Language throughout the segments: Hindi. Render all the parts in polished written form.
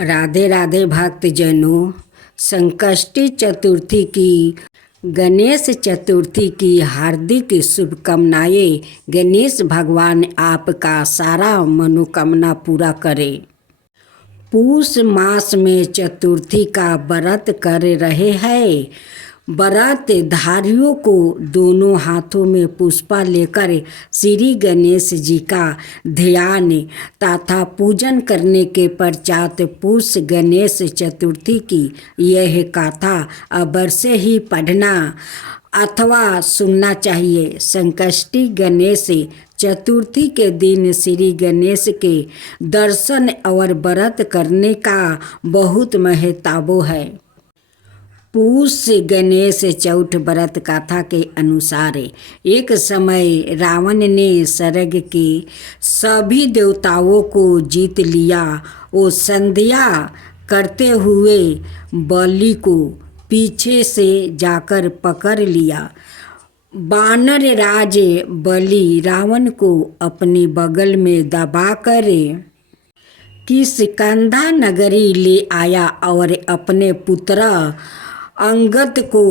राधे राधे भक्तजनों, संकष्टी चतुर्थी की गणेश चतुर्थी की हार्दिक शुभकामनाएं। गणेश भगवान आपका सारा मनोकामना पूरा करे। पूष मास में चतुर्थी का व्रत कर रहे हैं। व्रत धारियों को दोनों हाथों में पुष्पा लेकर श्री गणेश जी का ध्यान तथा पूजन करने के पश्चात पूष गणेश चतुर्थी की यह कथा अवश्य ही पढ़ना अथवा सुनना चाहिए। संकष्टी गणेश चतुर्थी के दिन श्री गणेश के दर्शन और व्रत करने का बहुत महत्व है। पूष गणेश चौथ व्रत कथा के अनुसार एक समय रावण ने स्वर्ग के सभी देवताओं को जीत लिया। वो संध्या करते हुए बलि को पीछे से जाकर पकड़ लिया। वानर राज बलि रावण को अपने बगल में दबाकर किष्किंधा नगरी ले आया और अपने पुत्र अंगद को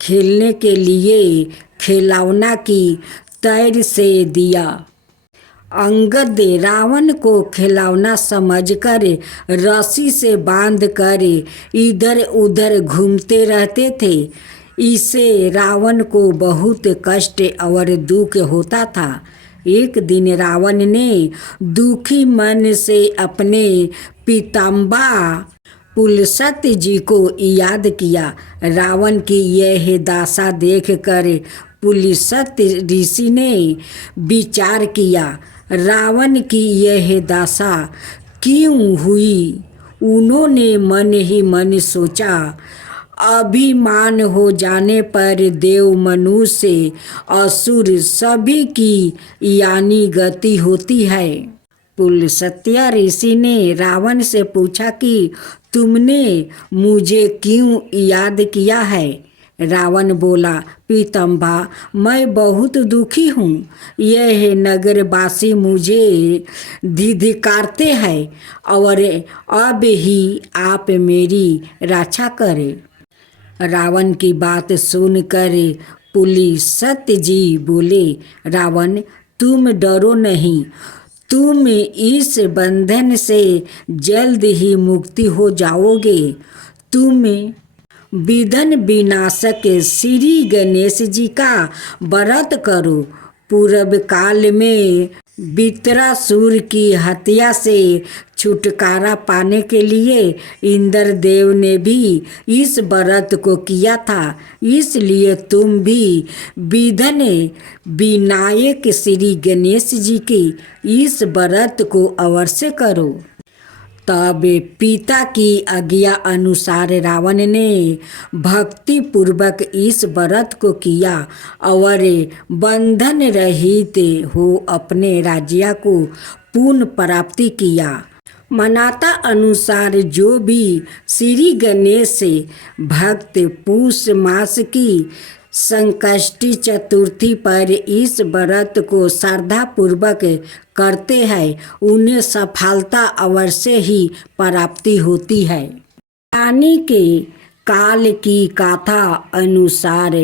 खेलने के लिए खिलौना की तैर से दिया। अंगद रावण को खिलौना समझकर रस्सी से बांधकर इधर उधर घूमते रहते थे। इससे रावण को बहुत कष्ट और दुख होता था। एक दिन रावण ने दुखी मन से अपने पितामह पुलस्त्य जी को याद किया। रावण की यह दशा देखकर पुलस्त्य ऋषि ने विचार किया, रावण की यह दशा क्यों हुई। उन्होंने मन ही मन सोचा, अभिमान हो जाने पर देव, मनुष्य, असुर सभी की यानी गति होती है। पुलस्त्य ऋषि ने रावण से पूछा कि तुमने मुझे क्यों याद किया है। रावण बोला, पितामह, मैं बहुत दुखी हूँ। यह नगरवासी मुझे धिक्कारते हैं और अब ही आप मेरी रक्षा करें। रावण की बात सुनकर पुलस्त्य जी बोले, रावण, तुम डरो नहीं, तुम इस बंधन से जल्द ही मुक्ति हो जाओगे। तुम विघ्न विनाशक श्री गणेश जी का व्रत करो। पूर्व काल में वृत्रासुर की हत्या से छुटकारा पाने के लिए इंद्रदेव ने भी इस व्रत को किया था। इसलिए तुम भी विघ्न विनायक श्री गणेश जी के इस व्रत को अवश्य करो। तब पिता की आज्ञा अनुसार रावण ने भक्ति पूर्वक इस व्रत को किया और बंधन रहित हो अपने राज्य को पूर्ण प्राप्ति किया। मान्यता अनुसार जो भी श्री गणेश भक्त पूष मास की संकष्टी चतुर्थी पर इस व्रत को श्रद्धा पूर्वक करते हैं, उन्हें सफलता अवश्य ही प्राप्ति होती है। यानी के काल की कथा अनुसार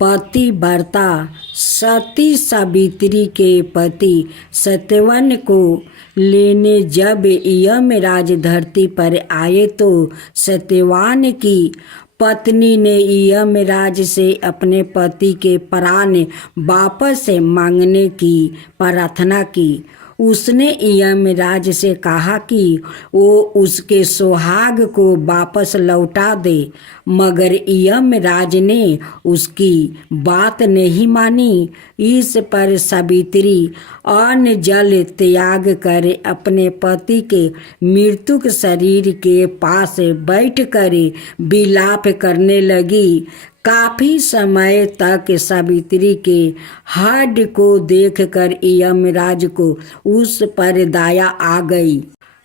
पतिव्रता सती सावित्री के पति सत्यवान को लेने जब यमराज धरती पर आए तो सत्यवान की पत्नी ने यमराज से अपने पति के प्राण वापस मांगने की प्रार्थना की। उसने यमराज से कहा कि वो उसके सुहाग को वापस लौटा दे, मगर यमराज ने उसकी बात नहीं मानी। इस पर सावित्री अन्न जल त्याग कर अपने पति के मृतक शरीर के पास बैठकर विलाप करने लगी। काफी समय तक सावित्री के हड्ड को देखकर यमराज को उस पर दया आ गई।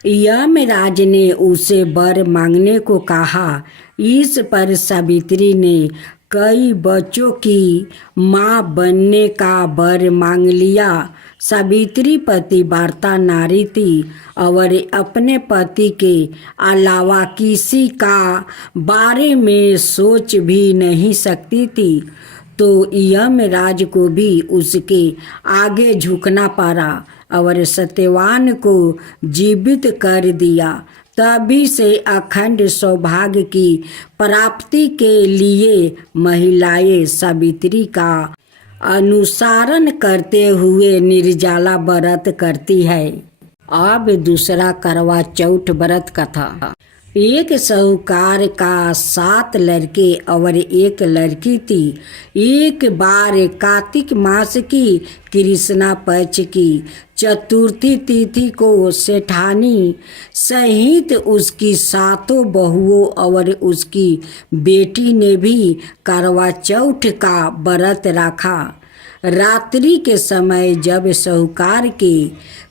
यमराज ने उसे वर मांगने को कहा। इस पर सावित्री ने कई बच्चों की माँ बनने का वर मांग लिया। सावित्री पतिव्रता नारी थी और अपने पति के अलावा किसी का बारे में सोच भी नहीं सकती थी। तो यमराज को भी उसके आगे झुकना पड़ा और सत्यवान को जीवित कर दिया। तभी से अखंड सौभाग्य की प्राप्ति के लिए महिलाएं सावित्री का अनुसरण करते हुए निर्जला व्रत करती है। अब दूसरा करवा चौथ व्रत कथा। एक साहूकार का 7 लड़के और 1 लड़की थी। एक बार कार्तिक मास की कृष्णा पक्ष की चतुर्थी तिथि को सेठानी सहित उसकी 7 बहुओं और उसकी बेटी ने भी करवा चौथ का व्रत रखा। रात्रि के समय जब साहूकार के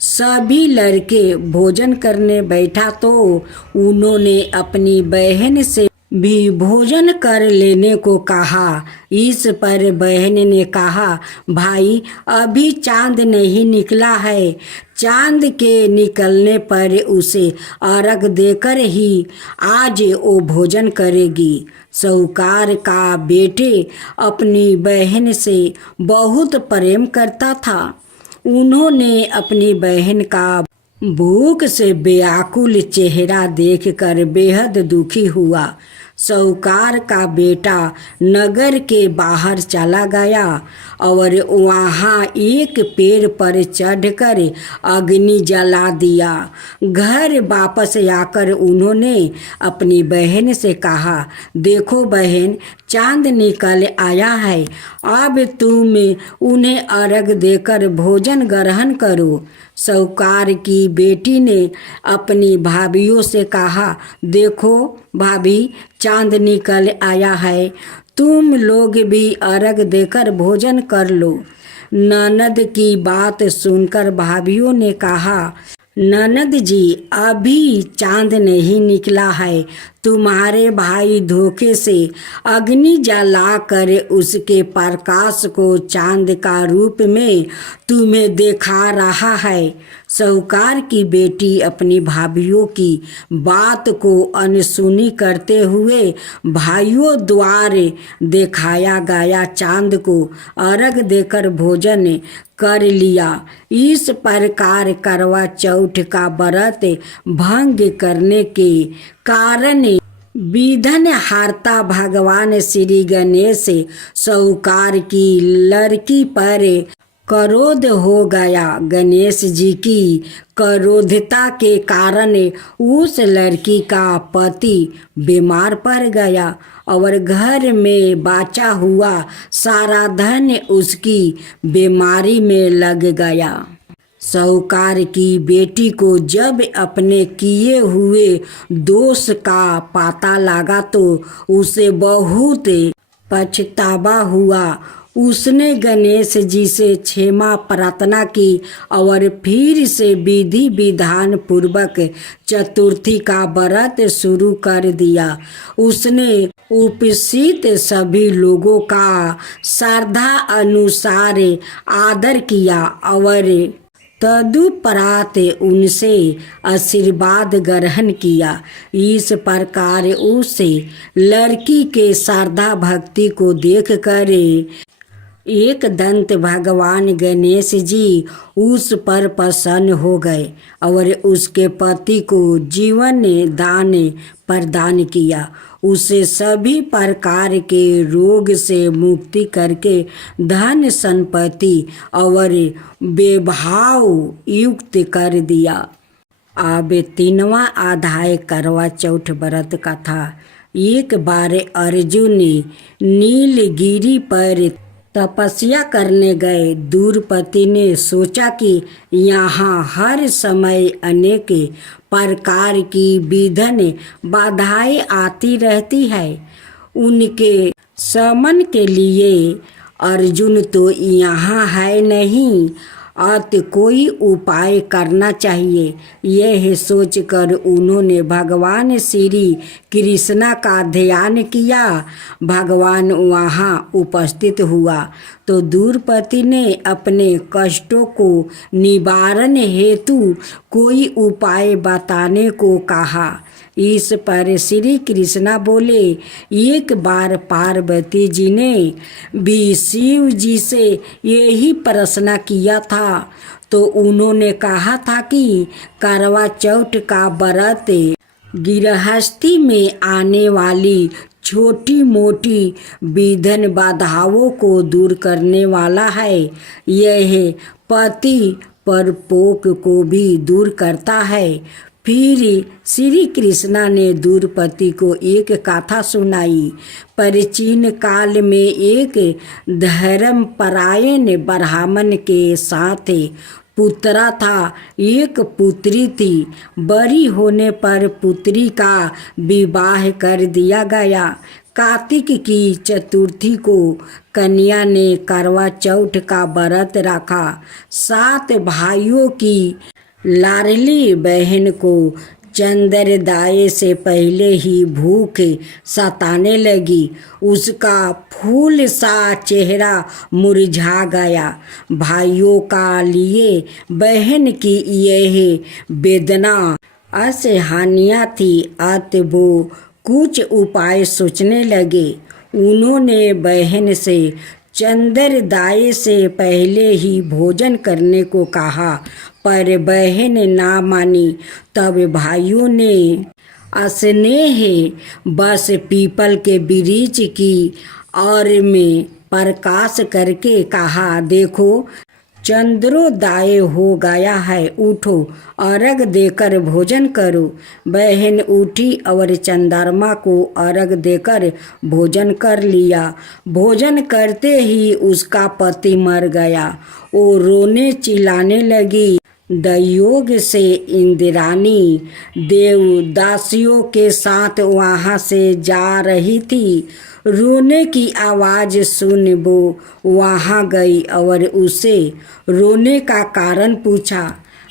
सभी लड़के भोजन करने बैठा तो उन्होंने अपनी बहन से भी भोजन कर लेने को कहा। इस पर बहन ने कहा, भाई अभी चांद नहीं निकला है, चांद के निकलने पर उसे अर्घ देकर ही आज वो भोजन करेगी। साहूकार का बेटे अपनी बहन से बहुत प्रेम करता था। उन्होंने अपनी बहन का भूख से व्याकुल चेहरा देखकर बेहद दुखी हुआ। साहूकार का बेटा नगर के बाहर चला गया और वहाँ एक पेड़ पर चढ़कर अग्नि जला दिया। घर वापस आकर उन्होंने अपनी बहन से कहा, देखो बहन, चांद निकल आया है, अब तुम उन्हें अर्घ देकर भोजन ग्रहण करो। साहूकार की बेटी ने अपनी भाभियों से कहा, देखो भाभी, चांद निकल आया है, तुम लोग भी अर्घ देकर भोजन कर लो। ननद की बात सुनकर भाभियों ने कहा, ननद जी, अभी चांद नहीं निकला है, तुम्हारे भाई धोखे से अग्नि जलाकर उसके प्रकाश को चांद का रूप में तुम्हें देखा रहा है। साहूकार की बेटी अपनी भाभियों की बात को अनसुनी करते हुए भाइयों द्वारा दिखाया गया चांद को अर्घ देकर भोजन कर लिया। इस प्रकार करवा चौथ का व्रत भंग करने के कारण विघ्न हारता भगवान श्री गणेश साहूकार की लड़की पर क्रोध हो गया। गणेश जी की क्रोधता के कारण उस लड़की का पति बीमार पड़ गया और घर में बचा हुआ सारा धन उसकी बीमारी में लग गया। साहूकार की बेटी को जब अपने किए हुए दोष का पता लगा तो उसे बहुत पछतावा हुआ। उसने गणेश जी से क्षमा प्रार्थना की और फिर से विधि विधान पूर्वक चतुर्थी का व्रत शुरू कर दिया। उसने उपस्थित सभी लोगों का श्रद्धा अनुसार आदर किया और तदुपरांत उनसे आशीर्वाद ग्रहण किया। इस प्रकार उस लड़की के श्रद्धा भक्ति को देखकर एक दंत भगवान गणेश जी उस पर प्रसन्न हो गए और उसके पति को जीवन दान प्रदान किया। उसे सभी प्रकार के रोग से मुक्ति करके धन संपत्ति और वैभव युक्त कर दिया। अब 3वां अध्याय करवा चौथ व्रत का था। एक बार अर्जुन नीलगिरी पर तपस्या करने गए। द्रुपति ने सोचा कि यहाँ हर समय अनेक प्रकार की विघ्न बाधाएं आती रहती है। उनके शमन के लिए अर्जुन तो यहाँ है नहीं अत कोई उपाय करना चाहिए। यह सोचकर उन्होंने भगवान श्री कृष्णा का ध्यान किया। भगवान वहाँ उपस्थित हुआ तो द्रुपदी ने अपने कष्टों को निवारण हेतु कोई उपाय बताने को कहा। इस पर श्री कृष्णा बोले, एक बार पार्वती जी ने भी शिव जी से यही प्रश्न किया था, तो उन्होंने कहा था कि करवा चौथ का व्रत गृहस्थी में आने वाली छोटी मोटी विघ्न बाधाओं को दूर करने वाला है। यह पति परपोक को भी दूर करता है। फिर श्री कृष्णा ने द्रुपदी को एक कथा सुनाई। प्राचीन काल में एक धर्मपरायण ब्राह्मण के साथ पुत्रा था। एक पुत्री थी। बड़ी होने पर पुत्री का विवाह कर दिया गया। कार्तिक की चतुर्थी को कन्या ने करवा चौथ का व्रत रखा। 7 भाइयों की लाडली बहन को चंद्रोदय से पहले ही भूख सताने लगी। उसका फूल सा चेहरा मुरझा गया। भाइयों का लिए बहन की यह वेदना असहनीय थी। अतः वो कुछ उपाय सोचने लगे। उन्होंने बहन से चंद्रोदय से पहले ही भोजन करने को कहा, पर बहन ना मानी। तब भाइयों ने स्नेह बस पीपल के वृक्ष की ओर में प्रकाश करके कहा, देखो चंद्रोदय हो गया है, उठो अर्घ देकर भोजन करो। बहन उठी और चंद्रमा को अर्घ देकर भोजन कर लिया। भोजन करते ही उसका पति मर गया। वो रोने चिल्लाने लगी। संयोग से इंद्राणी देवदासियों के साथ वहाँ से जा रही थी। रोने की आवाज़ सुन वो वहाँ गई और उसे रोने का कारण पूछा।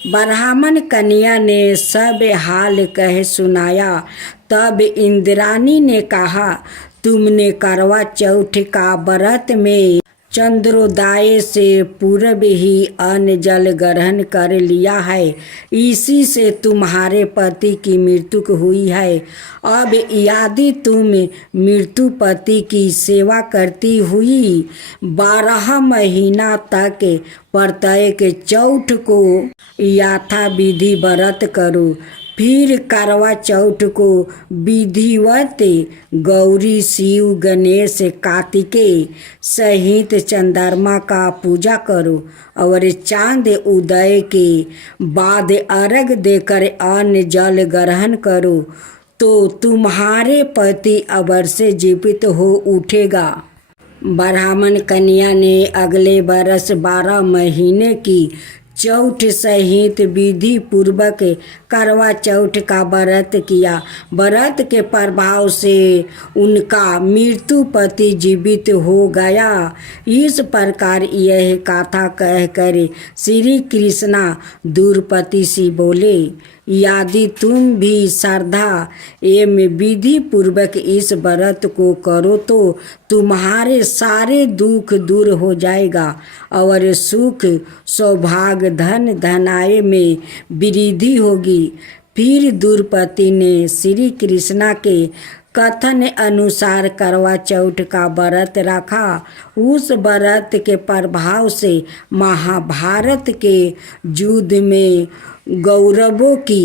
ब्राह्मण कन्या ने सब हाल कह सुनाया। तब इंद्राणी ने कहा, तुमने करवा चौथ का व्रत में चंद्रोदय से पूर्व ही अन्न जल ग्रहण कर लिया है। इसी से तुम्हारे पति की मृत्यु हुई है। अब यदि तुम मृत्यु पति की सेवा करती हुई 12 महीना तक प्रत्येक चौथ को यथा विधि व्रत करो, फिर करवा चौथ को विधिवत गौरी शिव गणेश कार्तिकेय सहित चंद्रमा का पूजा करो और चांद उदय के बाद अर्घ देकर अन्न जल ग्रहण करो, तो तुम्हारे पति अवश्य जीवित हो उठेगा। ब्राह्मण कन्या ने अगले वर्ष 12 महीने की चौथ सहित विधि पूर्वक करवा चौथ का व्रत किया। व्रत के प्रभाव से उनका मृत्यु पति जीवित हो गया। इस प्रकार यह कथा कहकर श्री कृष्णा द्रुपदी से बोले, यदि तुम भी श्रद्धा एवं विधि पूर्वक इस व्रत को करो तो तुम्हारे सारे दुख दूर हो जाएगा और सुख सौभाग्य धन धनाय में वृद्धि होगी। फिर द्रुपदी ने श्री कृष्णा के कथन अनुसार करवा चौथ का व्रत रखा। उस व्रत के प्रभाव से महाभारत के युद्ध में कौरवों की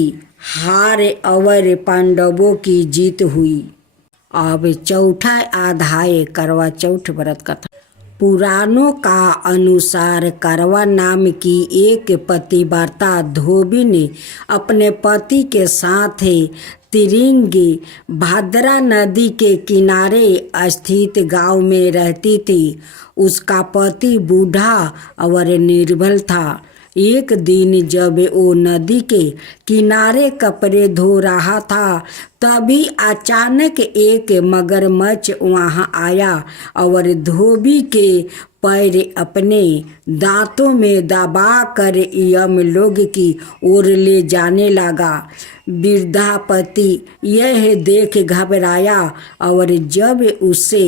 हार और पांडवों की जीत हुई। अब चौथा अध्याय करवा चौथ व्रत कथा। पुराणों का अनुसार करवा नाम की एक पतिव्रता धोबिनी अपने पति के साथ तिरिंगी भद्रा नदी के किनारे स्थित गांव में रहती थी। उसका पति बूढ़ा और निर्बल था। एक दिन जब वो नदी के किनारे कपड़े धो रहा था, तभी अचानक एक मगरमच्छ वहाँ आया और धोबी के पैर अपने दांतों में दबा कर यमलोक की ओर ले जाने लगा। वृद्धापति यह देख घबराया और जब उसे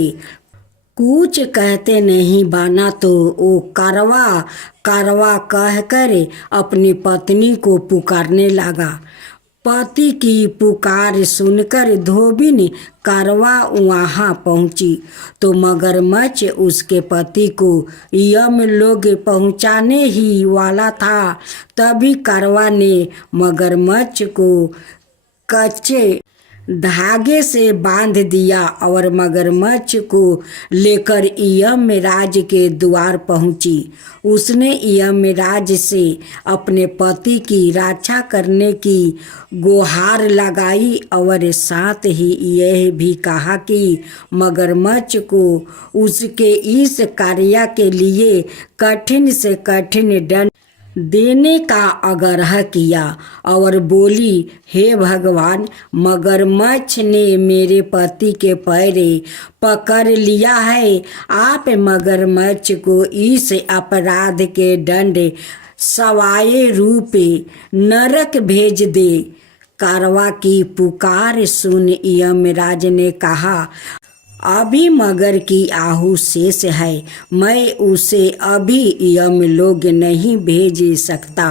कुछ कहते नहीं बना तो वो करवा करवा कहकर अपनी पत्नी को पुकारने लगा। पति की पुकार सुनकर धोबी करवा वहाँ पहुँची तो मगरमच्छ उसके पति को यमलोक पहुँचाने ही वाला था। तभी करवा ने मगरमच्छ को कच्चे धागे से बांध दिया और मगरमच्छ को लेकर यमराज के द्वार पहुंची। उसने यमराज से अपने पति की रक्षा करने की गुहार लगाई और साथ ही यह भी कहा कि मगरमच्छ को उसके इस कार्य के लिए कठिन से कठिन दंड देने का आग्रह किया और बोली, हे भगवान, मगरमच्छ ने मेरे पति के पैर पकड़ लिया है। आप मगरमच्छ को इस अपराध के दंड सवाए रूप नरक भेज दे। करवा की पुकार सुन यमराज ने कहा, अभी मगर की आहू शेष है, मैं उसे अभी यमलोक नहीं भेज सकता।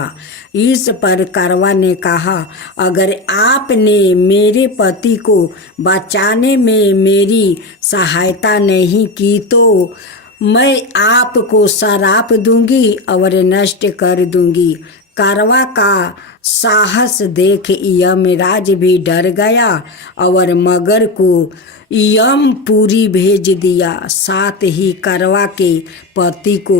इस पर करवा ने कहा, अगर आपने मेरे पति को बचाने में मेरी सहायता नहीं की तो मैं आपको श्राप दूंगी और नष्ट कर दूंगी। करवा का साहस देख यमराज भी डर गया और मगर को यमपुरी भेज दिया। साथ ही करवा के पति को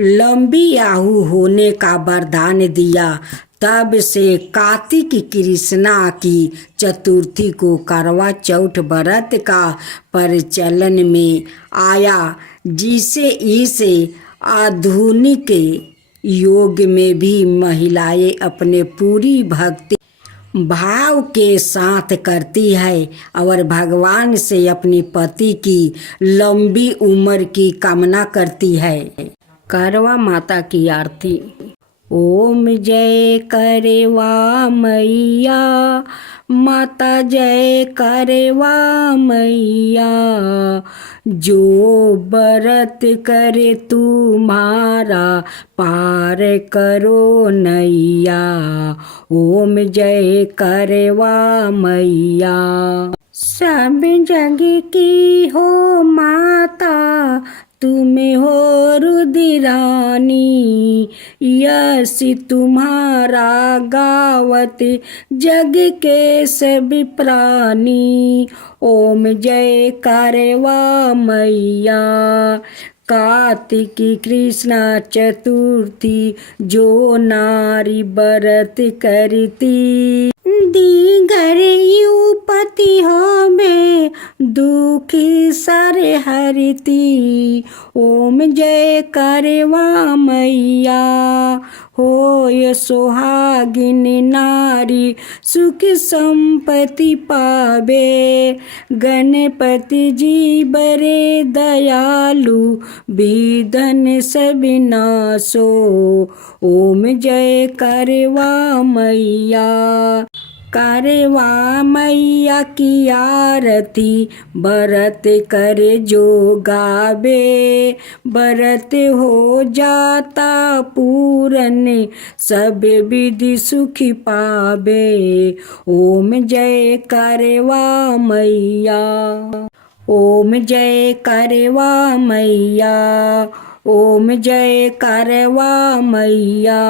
लंबी आयु होने का वरदान दिया। तब से कार्तिक कृष्णा की चतुर्थी को करवा चौथ व्रत का प्रचलन में आया, जिसे इस आधुनिक योग में भी महिलाएं अपने पूरी भक्ति भाव के साथ करती है और भगवान से अपनी पति की लंबी उम्र की कामना करती है। करवा माता की आरती। ओम जय करवा मैया, माता जय करवा मैया, जो व्रत करे तुम्हारा पार करो नैया। ओम जय करवा मैया। सब जग की हो माता, तुम हो रुद्रानी, यश तुम्हारा गावत जग के सब प्राणी। ओम जय करवा मैया। कार्तिक कृष्णा चतुर्थी जो नारी व्रत करती, दीगर युपति हो में दुख सर हरती। ओम जय करवा मैया। होय सुहागिन नारी सुख संपत्ति पावे, गणपति जी बड़े दयालु विधन सब नासो। ओम जय करवा मैया। करवा मैया की आरती व्रत करे जो गावे, व्रत हो जाता पूरन सब विधि सुखी पावे। ओम जय करवा मैया। ओम जय करवा मैया। ओम जय करवा मैया।